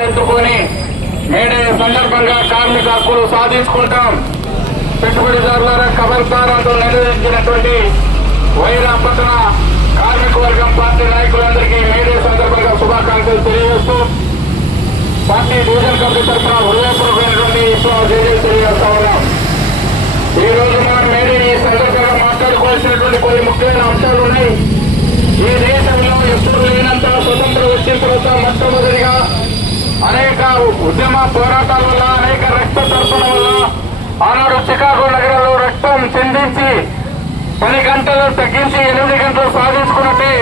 ఎత్తుకొని మేడే సందర్భంగా కార్మిక హక్కులు సాధించుకుంటాం. పెట్టుబడిదారుల కబర్దారంతో నిర్వహించినటువంటి వైరాపట్టణ కార్మిక వర్గం పార్టీ నాయకులందరికీ మేడే సందర్భంగా శుభాకాంక్షలు తెలియజేస్తూ పార్టీ డివిజన్ కమిటీ తరఫున హృదయపూర్వకమైనటువంటి విప్లవ తెలియజేస్తా ఉన్నాం. ఈ రోజు మనం మేడే ఈ సందర్భంగా మాట్లాడుకోవాల్సినటువంటి కొన్ని ముఖ్యమైన అంశాలు ఉన్నాయి ఈ దేశ ఉద్యమ పోరాటాల వల్ల అనేక రక్త తర్పణ వల్ల ఆనాడు చికాగో నగరంలో రక్తం చెందించి పది గంటలు తగ్గించి ఎనిమిది గంటలు సాధించుకున్నట్టే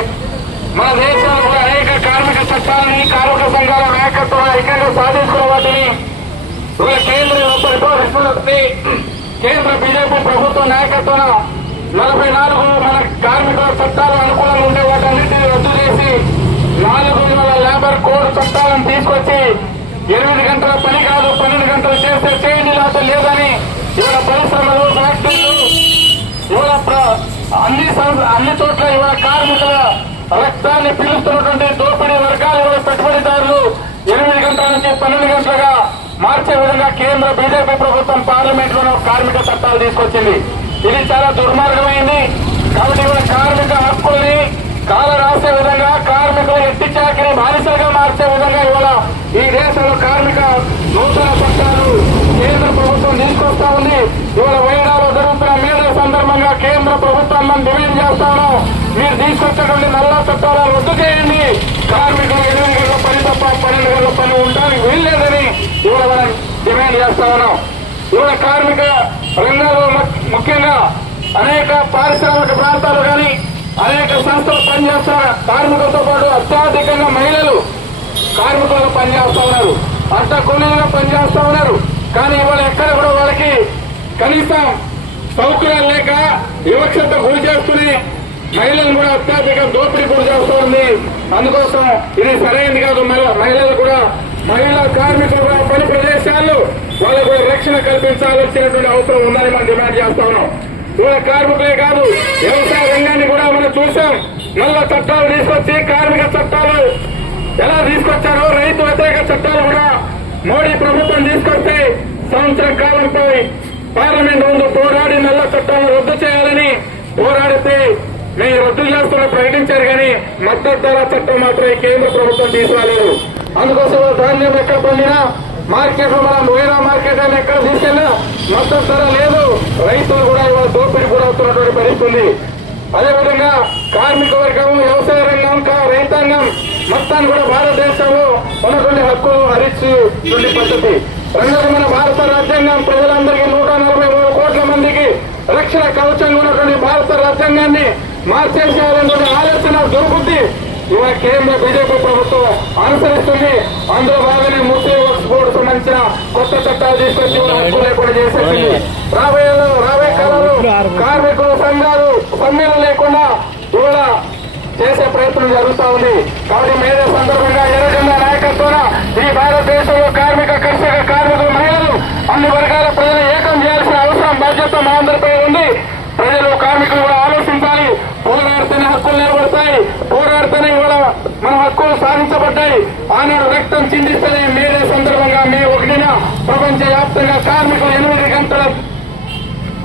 మన దేశంలో అనేక కార్మిక చట్టాలని కార్మిక సంఘాల నాయకత్వం ఐక్యంగా సాధించుకున్న వాటిని కేంద్ర పరిపాలిస్తున్నటువంటి కేంద్ర బీజేపీ ప్రభుత్వ నాయకత్వం నలభై నాలుగు మన కార్మిక చట్టాలు అనుకూలంగా ఉండే వాటన్నిటిని రద్దు చేసి నాలుగు వందల లేబర్ కోడ్ చట్టాలను తీసుకొచ్చి ఎనిమిది గంటల పని కాదు పన్నెండు గంటలు చేస్తే చేయండి లేకపోతే లేదని ఇవాళ పరిశ్రమలు ఫ్యాక్టరీలు ఇవాళ అన్ని అన్ని చోట్ల ఇవాళ కార్మికుల రక్తాన్ని పిలుస్తున్నటువంటి దోపిడీ వర్గాలు ఇవాళ పెట్టుబడిదారులు ఎనిమిది గంటల నుంచి పన్నెండు గంటలుగా మార్చే విధంగా కేంద్ర బీజేపీ ప్రభుత్వం పార్లమెంట్లో కార్మిక చట్టాలు తీసుకొచ్చింది. ఇది చాలా దుర్మార్గమైంది. కాబట్టి ఇవాళ కార్మిక హక్కుల్ని కాల రాసే విధంగా కార్మికులు ఎట్టి చాకిరి బానిసలుగా మార్చే విధంగా ఇవాళ ఈ దేశంలో కార్మిక నూతన చట్టాలు కేంద్ర ప్రభుత్వం తీసుకొస్తా ఉంది ఇవాళ వైనాలో జరుగుతున్న మేధ సందర్భంగా కేంద్ర ప్రభుత్వం మనం డిమాండ్ చేస్తా ఉన్నాం మీరు తీసుకొచ్చినటువంటి నల్ల చట్టాలను రద్దు చేయండి. కార్మికులు ఎనిమిది గంటల పని తప్ప పన్నెండు గంటల పని ఉండడానికి వీల్లేదని ఇవాళ మనం డిమాండ్ చేస్తా ఉన్నాం. ఇవాళ కార్మిక రంగంలో ముఖ్యంగా అనేక పారిశ్రామిక ప్రాంతాలు కానీ అనేక సంస్థలు పనిచేస్తున్న కార్మికులతో పాటు అత్యధికంగా మహిళలు కార్మికులుగా పనిచేస్తా ఉన్నారు. అంత కూలీలుగా పనిచేస్తా ఉన్నారు. కానీ ఇవాళ ఎక్కడ కూడా వాళ్ళకి కనీసం సౌకర్యాలు లేక వివక్షత గురి చేస్తూనే మహిళలు కూడా అత్యధిక దోపిడీ గురి చేస్తుంది అందుకోసం ఇది సరైనది కాదు. మహిళ- మహిళలు కూడా మహిళా కార్మికులు కూడా పని ప్రదేశాల్లో వాళ్ళకు కూడా రక్షణ కల్పించాల్సినటువంటి అవసరం ఉందని మనం డిమాండ్ చేస్తా ఉన్నాం. ఇవాళ కార్మికులే కాదు వ్యవసాయ రంగాన్ని కూడా మనం చూసాం. నల్ల చట్టాలు తీసుకొచ్చి కార్మిక చట్టాలు ఎలా తీసుకొచ్చారో రైతు వ్యతిరేక చట్టాలు కూడా మోడీ ప్రభుత్వం తీసుకొస్తే సంవత్సరం కాలంపై పార్లమెంట్ ముందు పోరాడి నల్ల చట్టాలను రద్దు చేయాలని పోరాడితే మేము రద్దు చేస్తున్న ప్రకటించారు కానీ మద్దతు ధర చట్టం మాత్రం ఈ కేంద్ర ప్రభుత్వం తీసుకురాలేదు. అందుకోసం ధాన్యం ఎక్కడ పొందినా మార్కెట్లో మనం వేరే మార్కెట్ అని ఎక్కడ తీసుకెళ్ళినా మద్దతు ధర లేదు. రైతులు కూడా ఇవాళ దోపిడీ గురవుతున్నటువంటి పరిస్థితి ఉంది. అదేవిధంగా కార్మిక వర్గం వ్యవసాయ రంగం రైతాంగం మొత్తాన్ని కూడా భారతదేశంలో ఉన్నటువంటి హక్కు హరించుతుంది పద్ధతి రెండవ మన భారత రాజ్యాంగం ప్రజలందరికీ నూట నలభై మూడు కోట్ల మందికి రక్షణ కవచంగా ఉన్నటువంటి భారత రాజ్యాంగాన్ని మార్చేసేయాలనే ఆలోచన దొరుకుద్ది. ఇవాళ కేంద్ర బీజేపీ ప్రభుత్వం అనుసరిస్తుంది. అందులో భాగంగా ముస్లిం వర్క్స్ బోర్డు సంబంధించిన కొత్త చట్టాలు తీసుకొచ్చి హక్కు లేకుండా చేసేసింది. రాబోయే రాబోయే కాలంలో కార్మికులు సంఘాలు సమ్మెలు లేకుండా ఇవాళ చేసే ప్రయత్నం జరుగుతా ఉంది. కాబట్టి మేడే సందర్భంగా ఎర్రజెండా నాయకత్వాన ఈ భారతదేశంలో కార్మిక కర్షక కార్మికులు మహిళలు అన్ని వర్గాల ప్రజలు ఏకం చేయాల్సిన అవసరం బాధ్యత మా అందరిపై ఉంది ప్రజలు కార్మికులు కూడా ఆలోచించాలి. పోరాడితేనే హక్కులు నిలబడతాయి. పోరాడితేనే ఇవాళ మన హక్కులు సాధించబడ్డాయి. ఆనాడు రక్తం చిందిస్తేనే మేడే సందర్భంగా మే ఒకటిన ప్రపంచ వ్యాప్తంగా కార్మికులు ఎనిమిది గంటల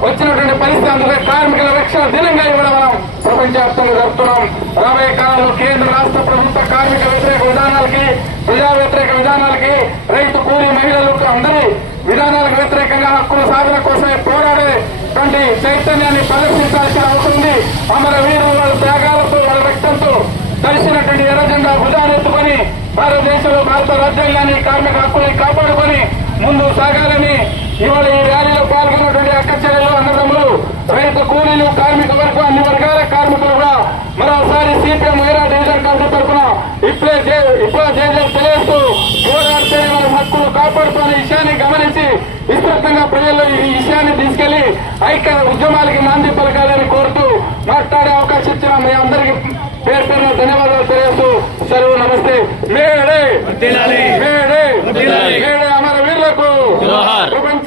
వచ్చినటువంటి పరిస్థితి అందుకే కార్మికుల రక్షణ దినంగా ఇవాళ మనం ప్రపంచవ్యాప్తంగా జరుపుతున్నాం. రాబోయే కాలంలో కేంద్ర రాష్ట్ర ప్రభుత్వ కార్మిక వ్యతిరేక విధానాలకి ప్రజా వ్యతిరేక విధానాలకి రైతు కూలీ మహిళలకు అందరి విధానాలకు వ్యతిరేకంగా హక్కుల సాధన కోసమే పోరాడేటువంటి చైతన్యాన్ని ప్రదర్శించాల్సిన అవుతుంది అమర వీరులు వాళ్ళ త్యాగాలతో వాళ్ళ రక్తంతో కలిసినటువంటి ఎర్రజెండా భుజానెత్తుకొని భారతదేశంలో భారత రాజ్యాంగాన్ని కార్మిక హక్కుల్ని కాపాడుకొని ముందు సాగాలని ఇవాళ ఈ ర్యాలీలో పాల్గొన్నటువంటి అక్కచెల్లెలు అన్నదమ్ములు రైతు కూలీలు కార్మిక వర్గం అన్ని వర్గాల కార్మికులు కూడా మరోసారి సిపిఎం వైరా డివిజన్ కమిటీ తరఫున ఇప్పుడే ఇప్పుడే తెలియజేస్తూ ఐక్య ఉద్యమాలకి నాంది పలకాలని కోరుతూ మాట్లాడే అవకాశం ఇచ్చిన మీ అందరికీ పేరు పేరున ధన్యవాదాలు తెలియజేస్తూ సెలవు నమస్తే మేడే. మేడే. మేడే అమర వీరులకు. ప్రపంచ